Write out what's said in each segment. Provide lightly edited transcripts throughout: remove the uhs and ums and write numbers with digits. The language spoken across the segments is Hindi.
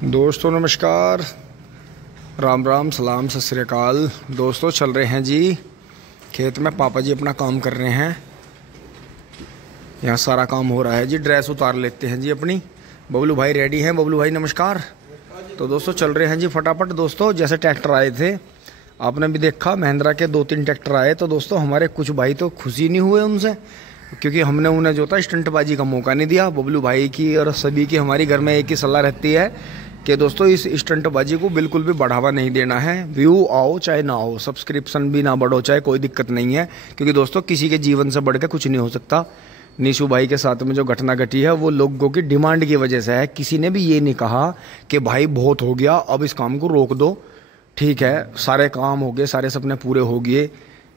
दोस्तों नमस्कार, राम राम, सलाम, सत श्री अकाल। दोस्तों चल रहे हैं जी खेत में, पापा जी अपना काम कर रहे हैं। यहाँ सारा काम हो रहा है जी। ड्रेस उतार लेते हैं जी अपनी। बबलू भाई रेडी हैं। बबलू भाई नमस्कार। तो दोस्तों चल रहे हैं जी फटाफट। दोस्तों जैसे ट्रैक्टर आए थे, आपने भी देखा, महिंद्रा के 2-3 ट्रैक्टर आए, तो दोस्तों हमारे कुछ भाई तो खुशी नहीं हुए उनसे, क्योंकि हमने उन्हें जो था स्टंटबाजी का मौका नहीं दिया। बबलू भाई की और सभी की हमारी घर में एक ही सलाह रहती है कि दोस्तों इस स्टंटबाजी को बिल्कुल भी बढ़ावा नहीं देना है। व्यू आओ चाहे ना हो, सब्सक्रिप्शन भी ना बढ़ो चाहे, कोई दिक्कत नहीं है, क्योंकि दोस्तों किसी के जीवन से बढ़ के कुछ नहीं हो सकता। निशु भाई के साथ में जो घटना घटी है वो लोगों की डिमांड की वजह से है। किसी ने भी ये नहीं कहा कि भाई बहुत हो गया, अब इस काम को रोक दो। ठीक है, सारे काम हो गए, सारे सपने पूरे हो गए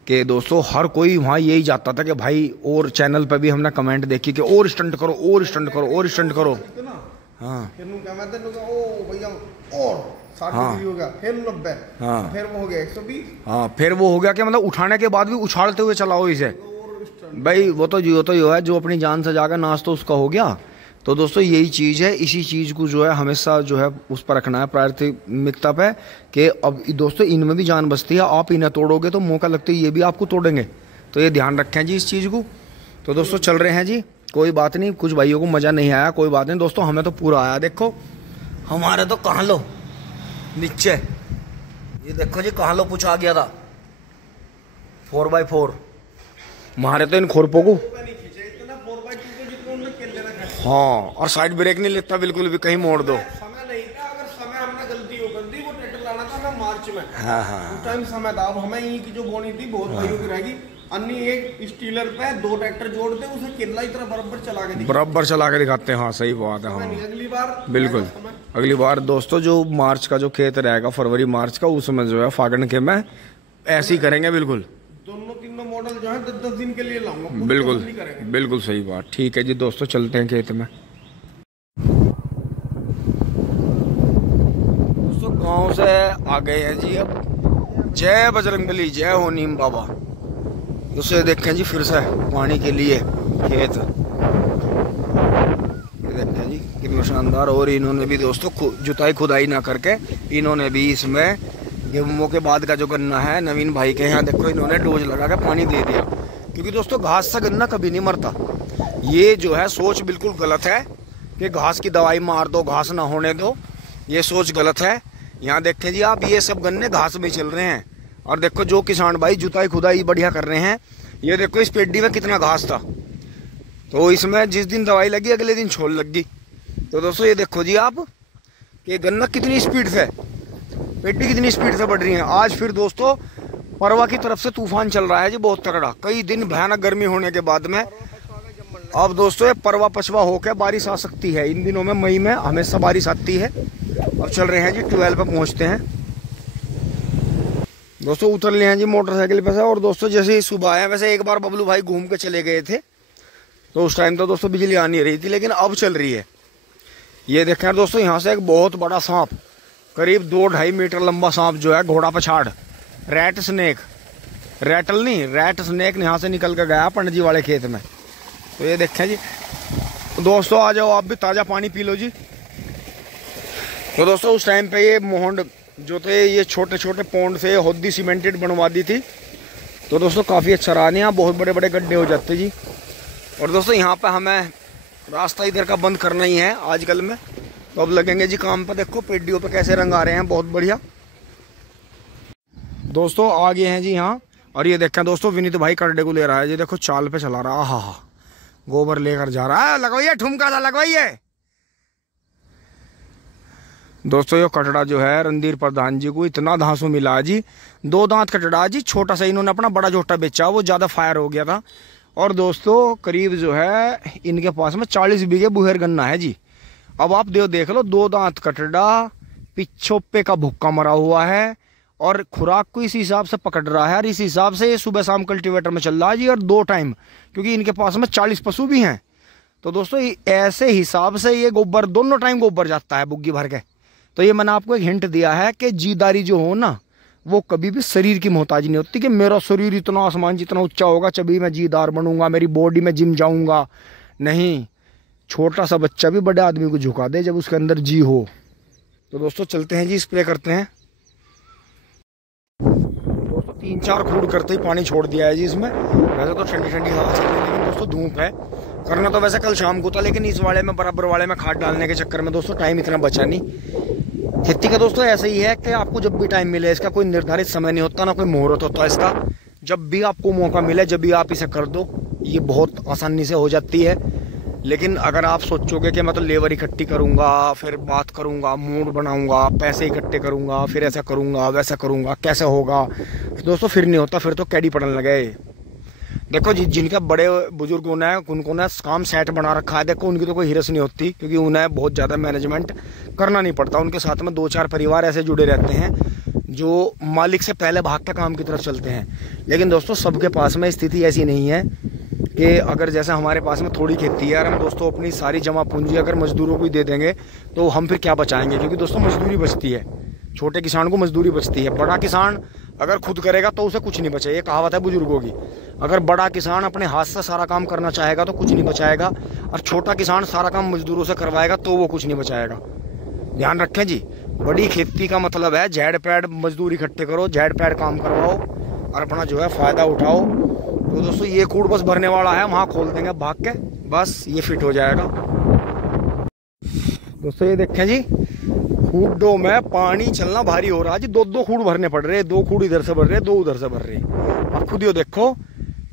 कि दोस्तों हर कोई वहाँ यही चाहता था कि भाई, और चैनल पर भी हमने कमेंट देखी कि और स्टंट करो, और स्टंट करो, और स्टंट करो। हाँ फिर ओ भैया और 60 हाँ डिग्री हो गया, फिर 90, हाँ फिर वो हो गया 120। हाँ, फिर वो हो गया कि मतलब उठाने के बाद भी उछालते हुए चलाओ इसे। भाई वो तो जो है, जो अपनी जान से जाकर नाश तो उसका हो गया। तो दोस्तों यही चीज़ है, इसी चीज़ को जो है हमेशा जो है उस पर रखना है प्राथमिकता पे, कि अब दोस्तों इनमें भी जान बसती है। आप इन्हें तोड़ोगे तो मौका लगते ही ये भी आपको तोड़ेंगे, तो ये ध्यान रखें जी इस चीज़ को। तो दोस्तों चल रहे हैं जी, कोई बात नहीं, कुछ भाइयों को मज़ा नहीं आया, कोई बात नहीं दोस्तों, हमें तो पूरा आया। देखो हमारे तो कहाँ लो नीचे, ये देखो जी कहाँ लो कुछ आ गया था 4x4 मारे तो इन खोरपों को। हाँ, और साइड ब्रेक नहीं लेता बिल्कुल भी, कहीं मोड़ दो। समय नहीं था, अगर समय हमने गलती हो कर दी, वो ट्रैक्टर लाना था हमें मार्च में। हाँ हाँ, उस टाइम समय था। अब हमें यही की जो बोनी थी बहुत भाइयों की रहेगी, अन्य एक स्टीलर पे 2 ट्रैक्टर जोड़ते, उसे केरला की तरह बराबर चला के दिखाते हैं। हाँ सही बात है। हाँ अगली बार बिल्कुल, अगली बार दोस्तों जो मार्च का जो खेत रहेगा, फरवरी मार्च का, उसमें जो है फागण के में ऐसे ही करेंगे। बिल्कुल दोनों तीनों मॉडल जो है 10-10 दिन के लिए लाऊंगा। बिल्कुल बिल्कुल सही बात। ठीक है जी दोस्तों, चलते हैं खेत में। दोस्तों गांव से आ गए हैं जी अब। जय बजरंगबली, जय हो नीम बाबा। उसे देखें जी फिर से पानी के लिए खेत, ये देखें जी कितना शानदार। और इन्होंने भी दोस्तों जुताई खुदाई ना करके, इन्होंने भी इसमें गेहूं के बाद का जो गन्ना है नवीन भाई के यहाँ, देखो इन्होंने डोज लगा के पानी दे दिया, क्योंकि दोस्तों घास से गन्ना कभी नहीं मरता। ये जो है सोच बिल्कुल गलत है कि घास की दवाई मार दो, घास ना होने दो, ये सोच गलत है। यहाँ देखें जी आप, ये सब गन्ने घास में चल रहे हैं, और देखो जो किसान भाई जुताई खुदाई बढ़िया कर रहे हैं, ये देखो इस पेड्डी में कितना घास था, तो इसमें जिस दिन दवाई लगी अगले दिन छोल लग गई। तो दोस्तों ये देखो जी आप कि गन्ना कितनी स्पीड से, पेड्डी कितनी स्पीड से बढ़ रही है। आज फिर दोस्तों परवा की तरफ से तूफान चल रहा है जी, बहुत तगड़ा। कई दिन भयानक गर्मी होने के बाद में अब दोस्तों ये परवा पछवा होकर बारिश आ सकती है। इन दिनों में मई में हमेशा बारिश आती है। अब चल रहे हैं जी 12 पे पहुंचते हैं। दोस्तों उतर लिए हैं जी मोटरसाइकिल पे से। और दोस्तों जैसे ही सुबह आया, वैसे एक बार बबलू भाई घूम के चले गए थे, तो उस टाइम तो दोस्तों बिजली आ नहीं रही थी, लेकिन अब चल रही है। ये देखें दोस्तों, यहाँ से एक बहुत बड़ा सांप, करीब 2-2.5 मीटर लंबा सांप जो है, घोड़ा पछाड़, रैट स्नेक, रैटल नहीं, रैट स्नेक यहाँ से निकल कर गया पंडित जी वाले खेत में। तो ये देखें जी दोस्तों, आ जाओ आप भी, ताज़ा पानी पी लो जी। तो दोस्तों उस टाइम पे ये मोहंड जो थे, ये छोटे छोटे पौंड से होद्दी सीमेंटेड बनवा दी थी, तो दोस्तों काफ़ी अच्छा रहा। नहीं, यहाँ बहुत बड़े बड़े गड्ढे हो जाते जी। और दोस्तों यहाँ पे हमें रास्ता इधर का बंद करना ही है आजकल में, तो अब लगेंगे जी काम पे। देखो पेड्डियों पे कैसे रंग आ रहे हैं, बहुत बढ़िया। दोस्तों आ गए हैं जी यहाँ, और ये देखें दोस्तों विनीत भाई कटड़े को ले रहा है जी, देखो चाल पे चला रहा। हाँ हाँ, गोबर लेकर जा रहा है। लगवाइए ठुमका सा लगवाइए। दोस्तों ये कटड़ा जो है रणधीर प्रधान जी को इतना धांसू मिला जी, 2 दांत कटड़ा जी, छोटा सा। इन्होंने अपना बड़ा जोटा बेचा, वो ज़्यादा फायर हो गया था। और दोस्तों करीब जो है इनके पास में 40 बीघे बुहेर गन्ना है जी। अब आप देख लो, 2 दांत कटड़ा, पिछोपे का भुक्का मरा हुआ है, और खुराक को इस हिसाब से पकड़ रहा है, और इस हिसाब से ये सुबह शाम कल्टीवेटर में चल रहा है जी, और 2 टाइम, क्योंकि इनके पास में 40 पशु भी हैं। तो दोस्तों ऐसे हिसाब से ये गोबर दोनों टाइम गोबर जाता है बुग्गी भर के। तो ये मैंने आपको एक हिंट दिया है कि जीदारी जो हो ना, वो कभी भी शरीर की मोहताज नहीं होती कि मेरा शरीर इतना आसमान जितना ऊंचा होगा तभी मैं जीदार बनूंगा, मेरी बॉडी में जिम जाऊंगा। नहीं, छोटा सा बच्चा भी बड़े आदमी को झुका दे जब उसके अंदर जी हो। तो दोस्तों चलते हैं जी, स्प्रे करते हैं। दोस्तों 3-4 खूड़ करते ही पानी छोड़ दिया है जी इसमें। वैसे तो ठंडी ठंडी हवा चल रही है, लेकिन दोस्तों धूप है। करना तो वैसे कल शाम को था, लेकिन इस वाले में बराबर वाले में खाद डालने के चक्कर में दोस्तों टाइम इतना बचा नहीं। खेती का दोस्तों ऐसा ही है कि आपको जब भी टाइम मिले, इसका कोई निर्धारित समय नहीं होता, ना कोई मुहूर्त होता इसका। जब भी आपको मौका मिले, जब भी आप इसे कर दो, ये बहुत आसानी से हो जाती है। लेकिन अगर आप सोचोगे कि मैं तो लेबर इकट्ठी करूंगा, फिर बात करूंगा, मूड बनाऊंगा, पैसे इकट्ठे करूंगा, फिर ऐसा करूंगा वैसा करूंगा, कैसे होगा दोस्तों? फिर नहीं होता, फिर तो कैडी पड़ने लगे। देखो जी, जिनका बड़े बुजुर्ग होना है, उनको ना काम सेट बना रखा है, देखो उनकी तो कोई हिरस नहीं होती, क्योंकि उन्हें बहुत ज़्यादा मैनेजमेंट करना नहीं पड़ता। उनके साथ में 2-4 परिवार ऐसे जुड़े रहते हैं जो मालिक से पहले भाग के काम की तरफ चलते हैं। लेकिन दोस्तों सबके पास में स्थिति ऐसी नहीं है कि अगर जैसे हमारे पास में थोड़ी खेती है, अगर हम दोस्तों अपनी सारी जमा पूंजी अगर मजदूरों को ही दे देंगे तो हम फिर क्या बचाएंगे? क्योंकि दोस्तों मजदूरी बचती है, छोटे किसान को मजदूरी बचती है। बड़ा किसान अगर खुद करेगा तो उसे कुछ नहीं बचे, ये कहावत है बुजुर्गों की। अगर बड़ा किसान अपने हाथ से सारा काम करना चाहेगा तो कुछ नहीं बचाएगा, और छोटा किसान सारा काम मजदूरों से करवाएगा तो वो कुछ नहीं बचाएगा। ध्यान रखें जी, बड़ी खेती का मतलब है झैड़ पैड़ मजदूर इकट्ठे करो, झैड़ पैड़ काम करवाओ और अपना जो है फायदा उठाओ। तो दोस्तों ये कूड़ बस भरने वाला है, वहाँ खोल देंगे भाग के, बस ये फिट हो जाएगा। दोस्तों ये देखें जी, खूडों में पानी चलना भारी हो रहा है जी। 2-2 खूड भरने पड़ रहे, 2 खूड इधर से भर रहे, 2 उधर से भर रहे। अब खुद ये देखो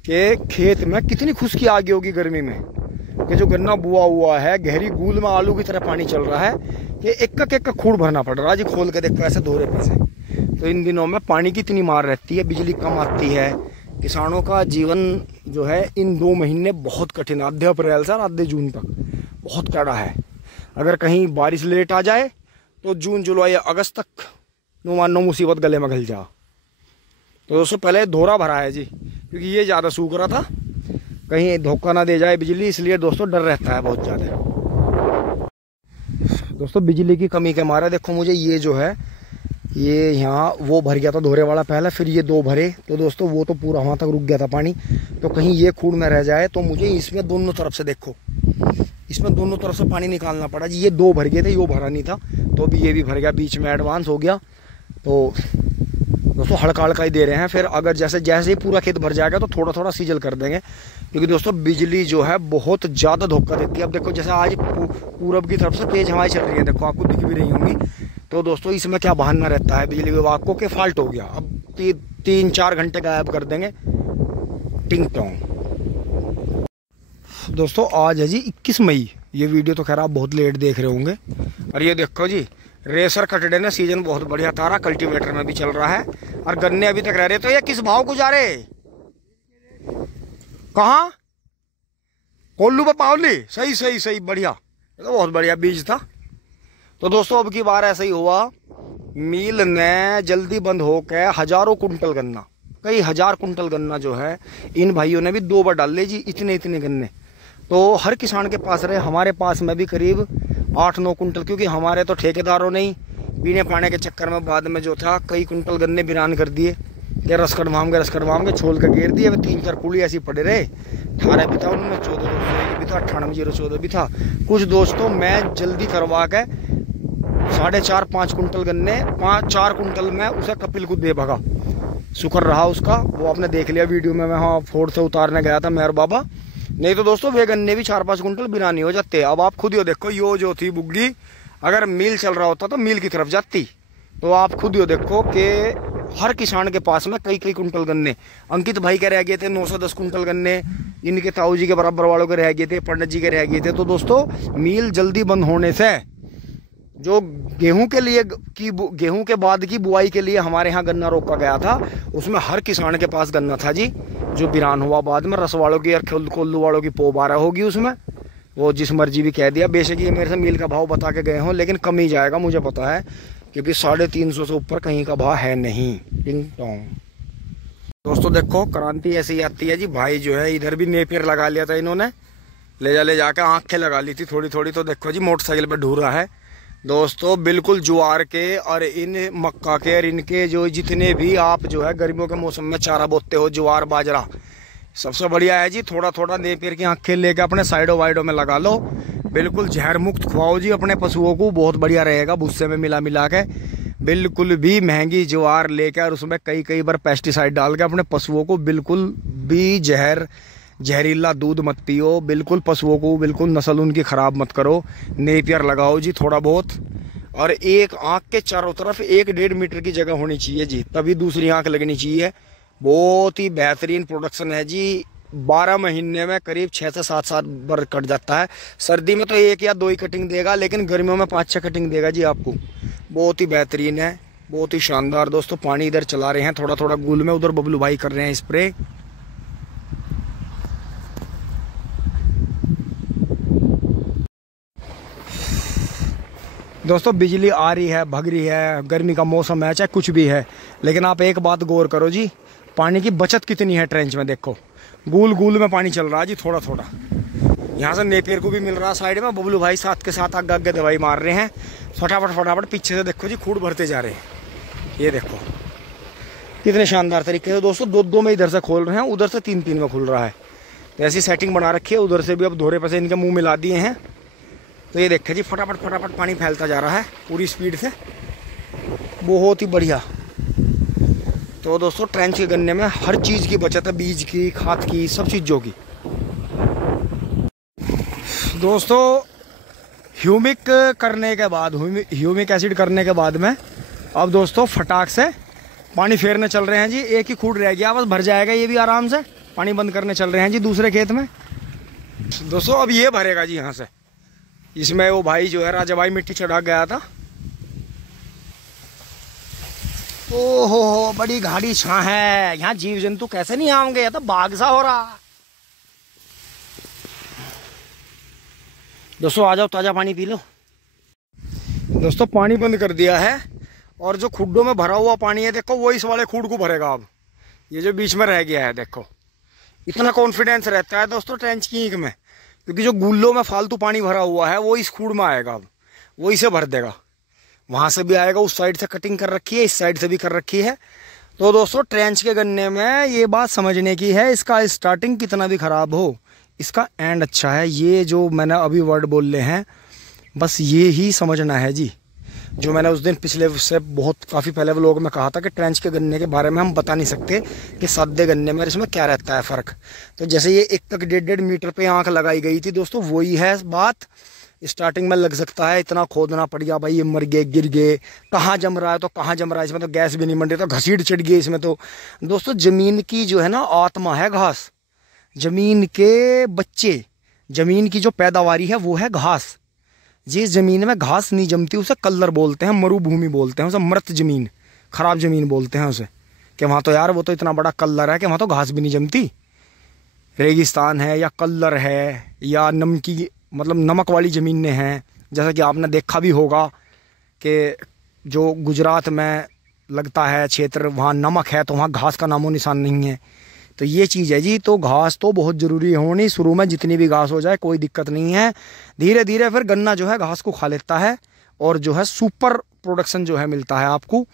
कि खेत में कितनी खुशकी आ गई होगी गर्मी में, कि जो गन्ना बुआ हुआ है गहरी गूल में आलू की तरह पानी चल रहा है, कि एक खूड भरना पड़ रहा है जी। खोल के देखो ऐसे दोहरे पे से। तो इन दिनों में पानी की इतनी मार रहती है, बिजली कम आती है, किसानों का जीवन जो है इन 2 महीने बहुत कठिन, आधे अप्रैल से आधे जून तक बहुत कड़ा है। अगर कहीं बारिश लेट आ जाए तो जून जुलाई अगस्त तक नो मुसीबत गले में घल जा। तो दोस्तों पहले दोहरा भरा है जी, क्योंकि ये ज़्यादा सूख रहा था, कहीं धोखा ना दे जाए बिजली, इसलिए दोस्तों डर रहता है बहुत ज़्यादा। दोस्तों बिजली की कमी के मारे देखो मुझे ये जो है, ये यहाँ वो भर गया था दोहरे वाला पहले, फिर ये 2 भरे, तो दोस्तों वो तो पूरा वहाँ तक रुक गया था पानी। तो कहीं ये खूड़ में रह जाए तो मुझे इसमें दोनों तरफ से देखो, इसमें दोनों तरफ से पानी निकालना पड़ा जी। ये 2 भर गए थे, ये भरा नहीं था, तो अभी ये भी भर गया, बीच में एडवांस हो गया। तो दोस्तों हल्का हल्का ही दे रहे हैं, फिर अगर जैसे जैसे ही पूरा खेत भर जाएगा तो थोड़ा थोड़ा सीजल कर देंगे, क्योंकि दोस्तों बिजली जो है बहुत ज़्यादा धोखा देती है। अब देखो जैसे आज पूरब की तरफ से तेज हवाएं चल रही है, देखो आपको दिख भी रही होंगी। तो दोस्तों इसमें क्या बहाना रहता है बिजली विभाग को कि फॉल्ट हो गया, अब 3-4 घंटे गायब कर देंगे, टिंग टोंग। दोस्तों आज है जी 21 मई, ये वीडियो तो खैर आप बहुत लेट देख रहे होंगे। और ये देखो जी, रेसर कटड़े ने सीजन बहुत बढ़िया तारा, कल्टीवेटर में भी चल रहा है, और गन्ने अभी तक रह रहे। तो ये किस भाव गुजारे? कहाँ? कोल्लू पे पावली, सही सही सही, बढ़िया, ये तो बहुत बढ़िया बीज था। तो दोस्तों अब की बार ऐसा ही हुआ, मिल ने जल्दी बंद होकर हजारों कुंटल गन्ना, कई हजार कुंटल गन्ना जो है इन भाइयों ने भी 2 बार डाल ले जी, इतने इतने गन्ने। तो हर किसान के पास रहे, हमारे पास में भी करीब 8-9 कुंटल, क्योंकि हमारे तो ठेकेदारों ने ही पीने पाने के चक्कर में बाद में जो था कई कुंटल गन्ने बिरान कर दिए, ये रस कटवाम के छोल के घेर दिए। 3-4 पुली ऐसी पड़े रहे, 18 भी था उनमें, 14 भी था, 98-014 भी था। कुछ दोस्तों मैं जल्दी करवा के 4.5-5 कुंटल गन्ने 4 कुंटल में उसे कपिल को दे भगा, शुक्र रहा उसका, वो आपने देख लिया वीडियो में, मैं वहाँ फोर्ड से उतारने गया था मेहर बाबा, नहीं तो दोस्तों वे गन्ने भी 4-5 कुंटल बिरानी हो जाते। अब आप खुद ही देखो, यो जो थी बुग्गी, अगर मिल चल रहा होता तो मिल की तरफ जाती। तो आप खुद ही देखो कि हर किसान के पास में कई कुंटल गन्ने, अंकित भाई के रह गए थे 910 कुंटल गन्ने, इनके ताऊ जी के बराबर वालों के रह गए थे, पंडित जी के रह गए थे। तो दोस्तों मिल जल्दी बंद होने से जो गेहूं के बाद की बुआई के लिए हमारे यहाँ गन्ना रोका गया था, उसमें हर किसान के पास गन्ना था जी, जो बिरान हुआ बाद में। रस वालों की और कोल्लू वालों की पो 12 होगी उसमें, वो जिस मर्जी भी कह दिया। बेशक ये मेरे से मिल का भाव बता के गए हों, लेकिन कम ही जाएगा मुझे पता है, क्योंकि 350 से ऊपर कहीं का भाव है नहीं। टिंग टोंग। दोस्तों देखो क्रांति ऐसे ही आती है जी। भाई जो है इधर भी नेपियर लगा लिया था इन्होंने, ले जाके आंखें लगा ली थी थोड़ी थोड़ी। तो देखो जी मोटरसाइकिल पे ढूर रहा है दोस्तों, बिल्कुल ज्वार के और इन मक्का के और इनके जो जितने भी आप जो है गर्मियों के मौसम में चारा बोते हो, ज्वार बाजरा, सबसे बढ़िया है जी थोड़ा थोड़ा नेपियर की आंखें लेके अपने साइडों वाइडों में लगा लो। बिल्कुल जहर मुक्त खुआओ जी अपने पशुओं को, बहुत बढ़िया रहेगा। भूसे में मिला मिला के बिल्कुल भी महंगी ज्वार लेकर उसमें कई बार पेस्टिसाइड डाल के अपने पशुओं को बिल्कुल भी जहरीला दूध मत पियो। बिल्कुल पशुओं को बिल्कुल नस्ल उनकी खराब मत करो। नेपियर लगाओ जी थोड़ा बहुत, और एक आंख के चारों तरफ 1-1.5 मीटर की जगह होनी चाहिए जी, तभी दूसरी आंख लगनी चाहिए। बहुत ही बेहतरीन प्रोडक्शन है जी। 12 महीने में करीब 6 से 7 बार कट जाता है। सर्दी में तो 1 या 2 ही कटिंग देगा, लेकिन गर्मियों में 5-6 कटिंग देगा जी आपको। बहुत ही बेहतरीन है, बहुत ही शानदार। दोस्तों पानी इधर चला रहे हैं थोड़ा थोड़ा गुल में, उधर बबलू भाई कर रहे हैं स्प्रे। दोस्तों बिजली आ रही है, भग रही है, गर्मी का मौसम है, चाहे कुछ भी है, लेकिन आप एक बात गौर करो जी, पानी की बचत कितनी है ट्रेंच में। देखो गूल गूल में पानी चल रहा है जी, थोड़ा थोड़ा। यहाँ से नेपियर को भी मिल रहा है साइड में, बबलू भाई साथ के साथ आगे आगे दवाई मार रहे हैं। फटाफट पीछे से देखो जी खूड भरते जा रहे हैं। ये देखो कितने शानदार तरीके से दोस्तों 2-2 में इधर से खोल रहे हैं, उधर से 3-3 में खुल रहा है। तो ऐसी सेटिंग बना रखी है। उधर से भी अब धोरे पे से इनके मुँह मिला दिए हैं। तो ये देखे जी फटाफट पानी फैलता जा रहा है पूरी स्पीड से, बहुत ही बढ़िया। तो दोस्तों ट्रेंच के गन्ने में हर चीज़ की बचत है, बीज की, खाद की, सब चीज़ों की। दोस्तों ह्यूमिक करने के बाद, ह्यूमिक एसिड करने के बाद में अब दोस्तों फटाक से पानी फेरने चल रहे हैं जी। एक ही खूड रह गया, बस भर जाएगा ये भी आराम से। पानी बंद करने चल रहे हैं जी दूसरे खेत में। दोस्तों अब ये भरेगा जी यहाँ से। इसमें वो भाई जो है राजा भाई मिट्टी चढ़ा गया था। ओहो बड़ी गाढ़ी छां है, यहाँ जीव जंतु कैसे नहीं आएंगे, ये तो बाग सा हो रहा। दोस्तों आ जाओ, ताजा पानी पी लो। दोस्तों पानी बंद कर दिया है, और जो खुड्डों में भरा हुआ पानी है देखो वो इस वाले खूड को भरेगा। अब ये जो बीच में रह गया है देखो, इतना कॉन्फिडेंस रहता है दोस्तों ट्रेंच की ईंक में, क्योंकि जो गुल्लों में फालतू पानी भरा हुआ है वो इस खूड में आएगा। अब वो इसे भर देगा, वहां से भी आएगा। उस साइड से कटिंग कर रखी है, इस साइड से भी कर रखी है। तो दोस्तों ट्रेंच के गन्ने में ये बात समझने की है, इसका स्टार्टिंग कितना भी खराब हो, इसका एंड अच्छा है। ये जो मैंने अभी वर्ड बोले हैं, बस ये ही समझना है जी। जो मैंने उस दिन पिछले से बहुत काफ़ी पहले व्लॉग में कहा था कि ट्रेंच के गन्ने के बारे में हम बता नहीं सकते कि सादे गन्ने में इसमें क्या रहता है फ़र्क। तो जैसे ये 1 तक 1.5 मीटर पे आंख लगाई गई थी दोस्तों, वही है बात। स्टार्टिंग में लग सकता है इतना खोदना पड़ गया, भाई ये मर गए, गिर गए, कहाँ जम रहा है तो कहाँ जम रहा है, इसमें तो गैस भी नहीं बन रही, तो घसीट चिट गई इसमें। तो दोस्तों ज़मीन की जो है ना आत्मा है घास, ज़मीन के बच्चे, ज़मीन की जो पैदावारी है वो है घास। जिस ज़मीन में घास नहीं जमती उसे कल्लर बोलते हैं, मरुभूमि बोलते हैं उसे, मृत ज़मीन, ख़राब ज़मीन बोलते हैं उसे। कि वहाँ तो यार वो तो इतना बड़ा कल्लर है कि वहाँ तो घास भी नहीं जमती। रेगिस्तान है या कल्लर है या नमकी मतलब नमक वाली ज़मीनें हैं, जैसा कि आपने देखा भी होगा कि जो गुजरात में लगता है क्षेत्र, वहाँ नमक है तो वहाँ घास का नामो निशान नहीं है। तो ये चीज़ है जी। तो घास तो बहुत ज़रूरी होनी, शुरू में जितनी भी घास हो जाए कोई दिक्कत नहीं है, धीरे धीरे फिर गन्ना जो है घास को खा लेता है, और जो है सुपर प्रोडक्शन जो है मिलता है आपको,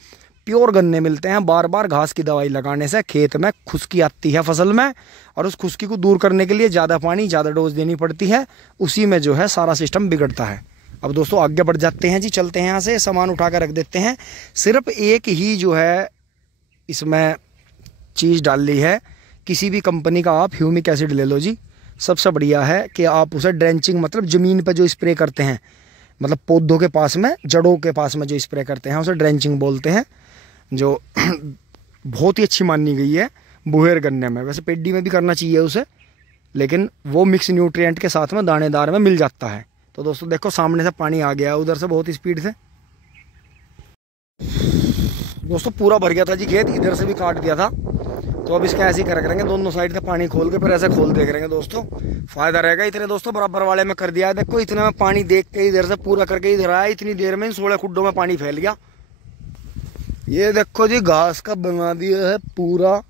प्योर गन्ने मिलते हैं। बार बार घास की दवाई लगाने से खेत में खुश्की आती है फसल में, और उस खुश्की को दूर करने के लिए ज़्यादा पानी, ज़्यादा डोज देनी पड़ती है, उसी में जो है सारा सिस्टम बिगड़ता है। अब दोस्तों आगे बढ़ जाते हैं जी, चलते हैं यहाँ से, सामान उठा कर रख देते हैं। सिर्फ एक ही जो है इसमें चीज़ डाल ली है, किसी भी कंपनी का आप ह्यूमिक एसिड ले लो जी, सबसे बढ़िया है कि आप उसे ड्रेंचिंग मतलब ज़मीन पर जो स्प्रे करते हैं, मतलब पौधों के पास में, जड़ों के पास में जो स्प्रे करते हैं उसे ड्रेंचिंग बोलते हैं, जो बहुत ही अच्छी मानी गई है बुहेर गन्ने में। वैसे पेडी में भी करना चाहिए उसे, लेकिन वो मिक्स न्यूट्रिएंट के साथ में दानेदार में मिल जाता है। तो दोस्तों देखो सामने से पानी आ गया उधर से बहुत स्पीड से। दोस्तों पूरा भर गया था जी खेत, इधर से भी काट दिया था। तो अब इसका ऐसे ही करेंगे, दोनों साइड से पानी खोल के फिर ऐसे खोल देख रहेंगे दोस्तों, फायदा रहेगा। इतने दोस्तों बराबर वाले में कर दिया है, देखो इतने में पानी देख के इधर से पूरा करके इधर आया, इतनी देर में 16 खुड्डों में पानी फैल गया। ये देखो जी घास का बना दिया है पूरा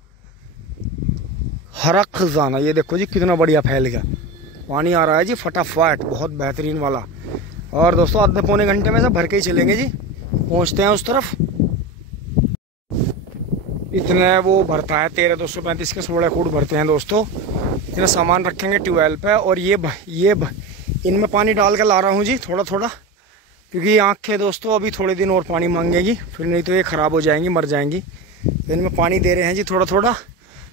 हरा खजाना, ये देखो जी कितना बढ़िया फैल गया, पानी आ रहा है जी फटाफट, बहुत बेहतरीन वाला। और दोस्तों आधे पौने घंटे में से भर के ही चलेंगे जी, पहुंचते हैं उस तरफ। इतने वो भरता है 13,235 के 16 खूड भरते हैं दोस्तों। इतना सामान रखेंगे ट्यूबवेल पे, और ये इनमें पानी डाल के ला रहा हूँ जी थोड़ा थोड़ा, क्योंकि ये आँखें दोस्तों अभी थोड़े दिन और पानी मांगेगी, फिर नहीं तो ये ख़राब हो जाएंगी, मर जाएंगी। तो इनमें पानी दे रहे हैं जी थोड़ा थोड़ा।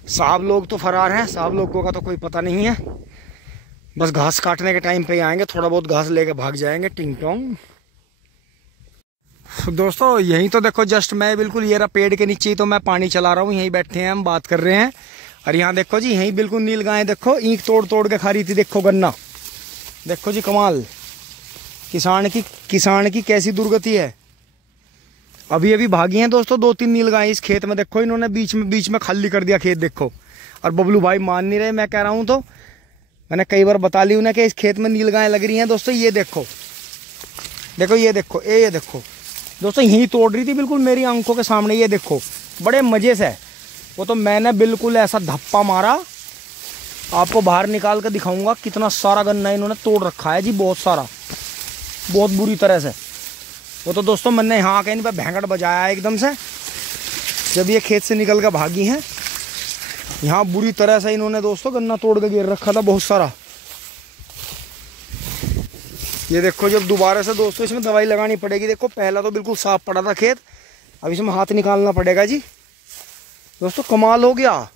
साहब लोग तो फरार हैं, साहब लोगों का तो कोई पता नहीं है, बस घास काटने के टाइम पे ही आएंगे, थोड़ा बहुत घास लेके भाग जाएंगे टिंग टोंग। दोस्तों यहीं तो देखो जस्ट मैं बिल्कुल ये रहा पेड़ के नीचे ही तो मैं पानी चला रहा हूँ, यहीं बैठे हैं हम बात कर रहे हैं। और यहाँ देखो जी यहीं बिल्कुल नील गाय देखो ईंट तोड़ तोड़ के खा रही थी, देखो गन्ना देखो जी, कमाल। किसान की कैसी दुर्गति है। अभी अभी भागी हैं दोस्तों 2-3 नील गाय इस खेत में, देखो इन्होंने बीच में खाली कर दिया खेत देखो। और बबलू भाई मान नहीं रहे, मैं कह रहा हूँ तो मैंने कई बार बता ली उन्हें कि इस खेत में नील गाय लग रही हैं दोस्तों। ये देखो देखो ये देखो ये देखो दोस्तों, यहीं तोड़ रही थी बिल्कुल मेरी आंखों के सामने, ये देखो बड़े मजे से। वो तो मैंने बिल्कुल ऐसा धप्पा मारा, आपको बाहर निकाल कर दिखाऊंगा कितना सारा गन्ना इन्होंने तोड़ रखा है जी, बहुत सारा, बहुत बुरी तरह से। वो तो दोस्तों मैंने यहाँ आके इन पर भैंगड़ बजाया एकदम से, जब ये खेत से निकल कर भागी हैं। यहाँ बुरी तरह से इन्होंने दोस्तों गन्ना तोड़ के गिर रखा था बहुत सारा। ये देखो जब दोबारा से दोस्तों इसमें दवाई लगानी पड़ेगी। देखो पहला तो बिल्कुल साफ पड़ा था खेत, अब इसमें हाथ निकालना पड़ेगा जी दोस्तों। कमाल हो गया,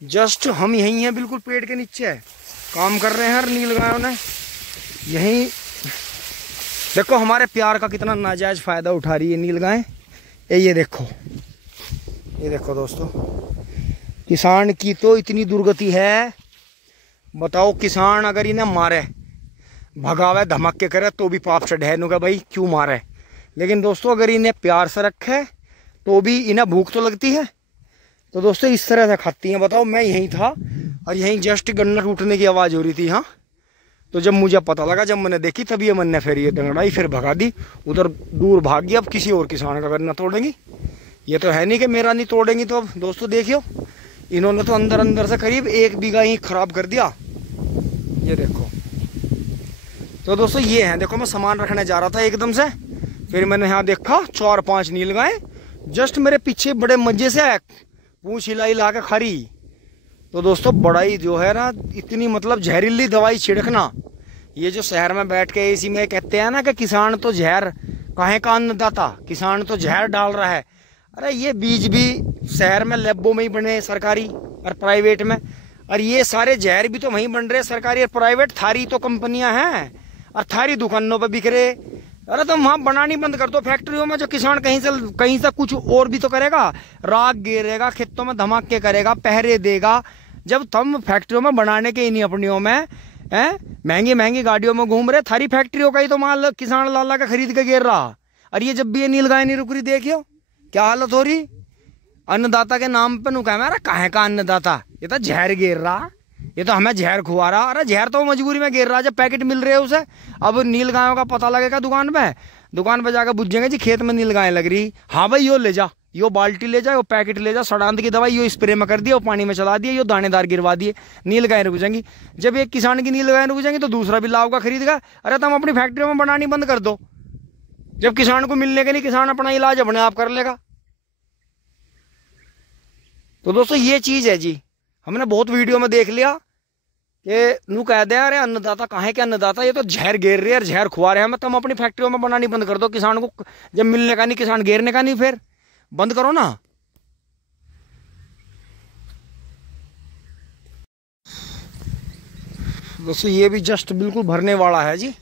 जस्ट हम यहीं हैं बिल्कुल पेड़ के नीचे काम कर रहे हैं नील गायों ने। यहीं देखो हमारे प्यार का कितना नाजायज फायदा उठा रही है नील गाय। ये देखो दोस्तों, किसान की तो इतनी दुर्गति है, बताओ। किसान अगर इन्हें मारे, भगावे, धमक के करे तो भी पाप चढ़े नु का भाई क्यों मारे, लेकिन दोस्तों अगर इन्हें प्यार से रखे तो भी इन्हें भूख तो लगती है। तो दोस्तों इस तरह से खाती हैं, बताओ। मैं यहीं था और यहीं जस्ट गन्ना टूटने की आवाज़ हो रही थी हाँ, तो जब मुझे पता लगा, जब मैंने देखी तभी ये मन ने फिर ये दंगड़ाई, फिर भगा दी उधर दूर भाग गई। अब किसी और किसान का गन्ना तोड़ेंगी, ये तो है नहीं कि मेरा नहीं तोड़ेंगी। तो अब दोस्तों देखियो, इन्होंने तो अंदर से करीब 1 बीघा ही खराब कर दिया, ये देखो। तो दोस्तों ये है, देखो मैं सामान रखने जा रहा था एकदम से, फिर मैंने यहाँ देखा 4-5 नील गाय जस्ट मेरे पीछे बड़े मजे से पूंछ हिला के खड़ी। तो दोस्तों बड़ा ही जो है ना, इतनी मतलब जहरीली दवाई छिड़कना, ये जो शहर में बैठ के एसी में कहते हैं ना कि किसान तो जहर, काहे का अन्नदाता, किसान तो जहर डाल रहा है। अरे ये बीज भी शहर में लैबों में ही बने, सरकारी और प्राइवेट में, और ये सारे जहर भी तो वहीं बन रहे, सरकारी और प्राइवेट। थारी तो कंपनियां हैं और थारी दुकानों पर बिक रहे। अरे तुम वहाँ बनानी बंद कर दो फैक्ट्रियों में, जो किसान कहीं से कुछ और भी तो करेगा, राख गिरेगा, खेतों में धमाके करेगा, पहरे देगा। जब तुम फैक्ट्रियों में बनाने के इन्हीं अपनियों में महंगी गाड़ियों में घूम रहे, थारी फैक्ट्रियों का ही तो माल किसान लाला का खरीद के गिर रहा। और ये जब भी ये नील गाय नहीं रुक रही, देखियो क्या हालत हो रही। अन्नदाता के नाम पे नुका है, काहे का अन्नदाता, ये तो जहर गिर रहा, ये तो हमें जहर खुआ रहा। अरे जहर तो मजबूरी में गिर रहा, जब पैकेट मिल रहे हैं उसे। अब नील गायों का पता लगेगा दुकान पे जाकर बुझेंगे जी खेत में नील गाय लग रही, हाँ भाई यो ले जा, यो बाल्टी ले जा, यो पैकेट ले जा, सड़ांत की दवाई यो स्प्रे में कर दिया, वो पानी में चला दिया, यो दानेदार गिरवा दिए, नील गाय रुक जाएंगी। जब एक किसान की नील गाय रुक जाएंगी तो दूसरा भी लाभ का खरीदेगा। अरे तुम अपनी फैक्ट्रियों में बनानी बंद कर दो, जब किसान को मिलने के नहीं, किसान अपना इलाज अपने आप कर लेगा। तो दोस्तों ये चीज है जी, हमने बहुत वीडियो में देख लिया कि नू कह दे अरे अन्नदाता कहाँ के अन्नदाता, ये तो जहर गेर रहे हैं, जहर खुआ रहे हैं। तुम अपनी फैक्ट्रियों में बनानी बंद कर दो, किसान को जब मिलने का नहीं, किसान घेरने का नहीं, फिर बंद करो ना। दोस्तों ये भी जस्ट बिल्कुल भरने वाला है जी।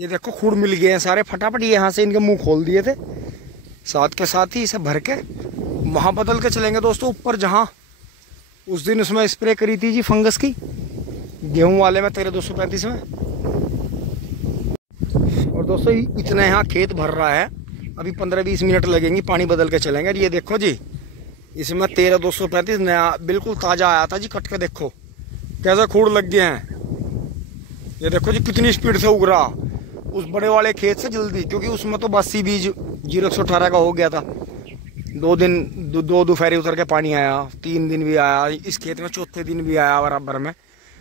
ये देखो खूड़ मिल गए हैं सारे, फटाफट यहाँ से इनके मुंह खोल दिए थे, साथ के साथ ही इसे भर के वहाँ बदल के चलेंगे दोस्तों ऊपर, जहाँ उस दिन उसमें स्प्रे करी थी जी फंगस की, गेहूं वाले में 13-235 में। और दोस्तों इतना यहाँ खेत भर रहा है, अभी 15-20 मिनट लगेंगे, पानी बदल के चलेंगे। ये देखो जी, इसमें 13-235 नया बिल्कुल ताज़ा आया था जी, कट के देखो कैसे खूड़ लग गए हैं। ये देखो जी कितनी स्पीड से उग रहा उस बड़े वाले खेत से जल्दी, क्योंकि उसमें तो 82 बीज 0118 का हो गया था। 2 दिन 2 दोपहरी उतर के पानी आया, 3 दिन भी आया, इस खेत में 4थे दिन भी आया बराबर में।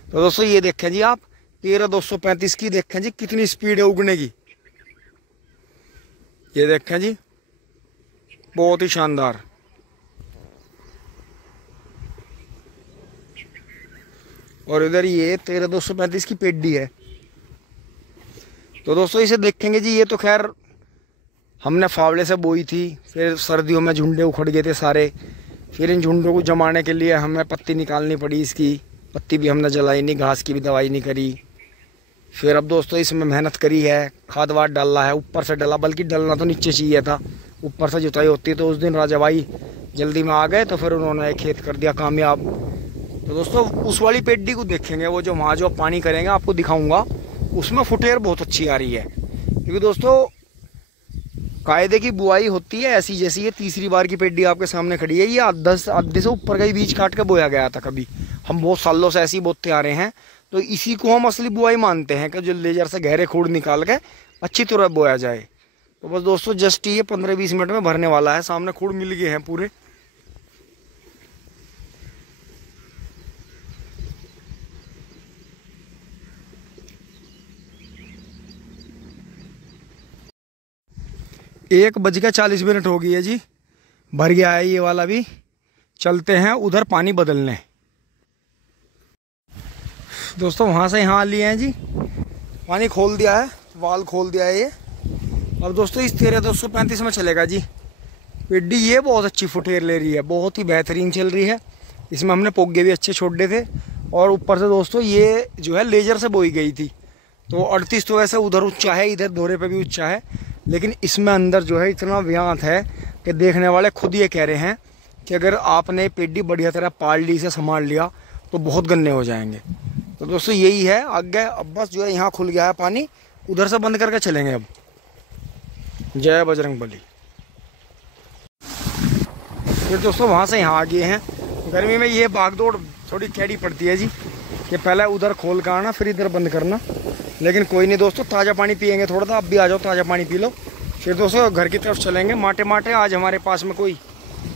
तो दोस्तों ये देखें जी आप, 13-235 की देखें जी कितनी स्पीड है उगने की, ये देखें जी बहुत ही शानदार। और इधर ये 13-235 की पेडी है, तो दोस्तों इसे देखेंगे जी। ये तो खैर हमने फावड़े से बोई थी, फिर सर्दियों में झुंडे उखड़ गए थे सारे, फिर इन झुंडों को जमाने के लिए हमें पत्ती निकालनी पड़ी। इसकी पत्ती भी हमने जलाई नहीं, घास की भी दवाई नहीं करी। फिर अब दोस्तों इसमें मेहनत करी है, खाद वाद डाला है, ऊपर से डाला, बल्कि डलना तो नीचे चाहिए था, ऊपर से जुताई होती। तो उस दिन राजा भाई जल्दी में आ गए, तो फिर उन्होंने खेत कर दिया कामयाब। तो दोस्तों उस वाली पेड्डी को देखेंगे, वो जो वहाँ जो पानी करेंगे आपको दिखाऊंगा, उसमें फुटेर बहुत अच्छी आ रही है। क्योंकि दोस्तों कायदे की बुआई होती है ऐसी, जैसी ये तीसरी बार की पेड्डी आपके सामने खड़ी है। ये आधे से ऊपर का ही बीज काट के बोया गया था कभी, हम बहुत सालों से ऐसे ही बोते आ रहे हैं। तो इसी को हम असली बुआई मानते हैं कि जो लेजर से गहरे खूड़ निकाल के अच्छी तरह बोया जाए। तो बस दोस्तों जस्ट ये 15-20 मिनट में भरने वाला है। सामने खूड़ मिल गए हैं पूरे। एक 1:40 हो गई है जी, भर गया है ये वाला भी। चलते हैं उधर पानी बदलने। दोस्तों वहाँ से यहाँ लिए हैं जी, पानी खोल दिया है, वाल खोल दिया है ये। अब दोस्तों इस 13-235 में चलेगा जी पेड्डी। ये बहुत अच्छी फुटेर ले रही है, बहुत ही बेहतरीन चल रही है। इसमें हमने पोगे भी अच्छे छोड़ दिए थे, और ऊपर से दोस्तों ये जो है लेजर से बोई गई थी। तो 38 तो वैसे उधर ऊंचा है, इधर दोहरे पे भी ऊंचा है, लेकिन इसमें अंदर जो है इतना व्यांत है कि देखने वाले खुद ये कह रहे हैं कि अगर आपने पेड्डी बढ़िया तरह पाल ली, से संभाल लिया, तो बहुत गन्ने हो जाएंगे। तो दोस्तों यही है आगे। अब बस जो है यहाँ खुल गया है पानी, उधर से बंद करके चलेंगे अब। जय बजरंगबली। फिर दोस्तों वहाँ से यहाँ आ गए हैं। गर्मी में ये भागदौड़ थोड़ी कैडी पड़ती है जी, कि पहले उधर खोल कर आना, फिर इधर बंद करना। लेकिन कोई नहीं दोस्तों, ताज़ा पानी पियेंगे थोड़ा सा। आप भी आ जाओ, ताज़ा पानी पी लो। फिर दोस्तों घर की तरफ चलेंगे। माटे माटे आज हमारे पास में कोई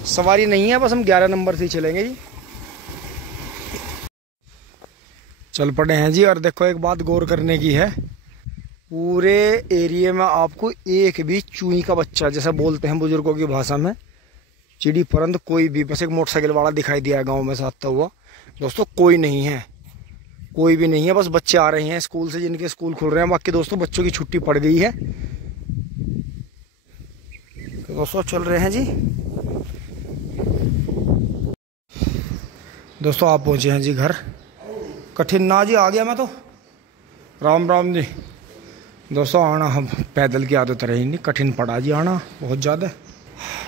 सवारी नहीं है, बस हम 11 नंबर से ही चलेंगे जी। चल पड़े हैं जी। और देखो एक बात गौर करने की है, पूरे एरिया में आपको एक भी चूही का बच्चा, जैसा बोलते हैं बुजुर्गों की भाषा में, चिड़ी परंद, कोई भी, बस एक मोटरसाइकिल वाला दिखाई दिया है गाँव में से आता हुआ। दोस्तों कोई नहीं है, कोई भी नहीं है। बस बच्चे आ रहे हैं स्कूल से, जिनके स्कूल खुल रहे हैं। बाकी दोस्तों बच्चों की छुट्टी पड़ गई है। तो दोस्तों चल रहे हैं जी। दोस्तों आप पहुंचे हैं जी घर। कठिन ना जी, आ गया मैं तो। राम राम जी। दोस्तों आना हम पैदल की आदत रही नहीं, कठिन पड़ा जी आना बहुत ज़्यादा।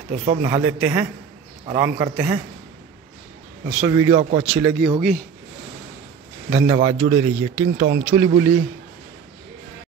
दोस्तों अब नहा लेते हैं, आराम करते हैं। दोस्तों वीडियो आपको अच्छी लगी होगी, धन्यवाद। जुड़े रहिए। टिंग टोंग चुली बुली।